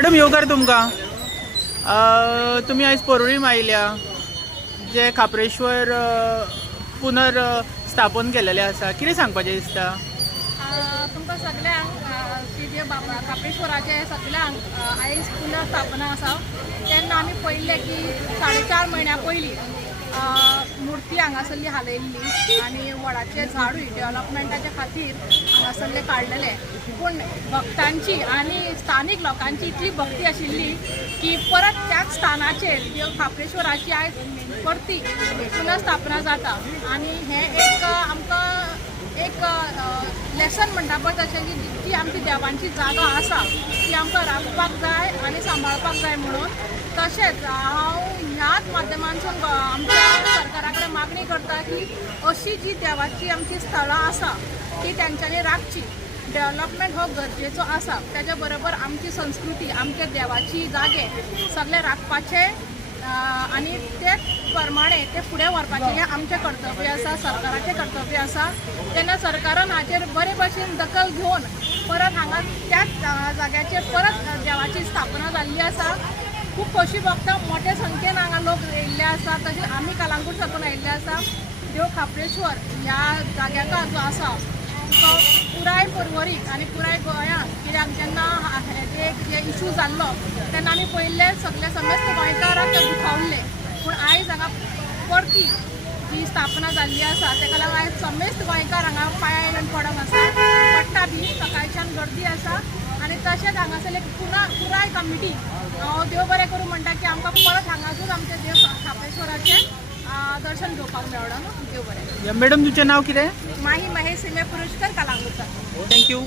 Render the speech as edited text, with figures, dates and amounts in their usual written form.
मॅडम योगार तुमकां तुमी आयज परोळीम आयल्या जे खापरेश्वर पुनर्स्थापन केलेले आसा, कितें सांगपाचें दिसता? तुमकां सगल्यांक की जे खापरेश्वराचे सगल्यांक आयज पुनर्स्थापना आसा तेन्ना आमी पळयल्लें की 4.5 म्हयन्या पयलीं मुर्ती हांगासरली हालयल्ली आनी वडाचें झाडूय डेव्हलपमेंटाच्या खातीर हांगासरले काडलेले, पूण भक्तांची आनी स्थानीक लोकांची इतली भक्ती आशिल्ली की परत त्याच स्थानाचेर ह्यो खापरेश्वराची आयज परती पुनर्स्थापना जाता आनी हें एक आमकां एक लेसन म्हणटा पळय तशें की जी आमची देवांची जागा आसा ती आमकां राखपाक जाय आनी सांबाळपाक जाय म्हणून. तशेंच हांव ह्याच माध्यमांतसून आमच्या सरकारा कडेन मागणी करता की अशी जी देवाची आमची स्थळां आसा ती तेंच्यांनी राखची. डेव्हलपमेंट हो गरजेचो आसा, तेज्या बरोबर आमची संस्कृती आमचे देवाची जागे सगळे राखपाचे आनी ते प्रमाणे ते फुडें व्हरपाचें हें आमचें कर्तव्य आसा, सरकाराचें कर्तव्य आसा. तेन्ना सरकारान हाचेर बरे भशेन दखल घेवन परत हांगा त्याच जाग्याचेर परत देवाची स्थापना जाल्ली आसा. खूब खोशी भोगता, मोठ्या संख्येन हांगा लोक येयल्ले आसा, तशेंच आमी कलंगूट साकून आयिल्ले आसा. देव खापरेश्वर ह्या जाग्याचो जो आसा तो पुराय पर्वरीक आनी पुराय गोंयांत, कित्याक जेन्ना जे इशू जाल्लो तेन्ना आमी पळयल्ले सगळे समेस्त गोंयकारांक ते दुखावल्ले, पूण आयज हांगा परती जी स्थापना जाल्ली आसा तेका लागून आयज समेस्त गोंयकार हांगा पांयां येवन पडोंक आसा पडटा बी. सकाळच्यान गर्दी आसा आनी तशेंच हांगासरले पुराय कमिटी हांव देव बरें करूं म्हणटा की आमकां परत हांगासून आमचे देव खापरेश्वराचें दर्शन घेवपाक मेळ्ळो. देव बरें. मॅडम तुमचें नांव कितें? माही महेश सिमे पुरुषकर, कलंगूट. थँक्यू.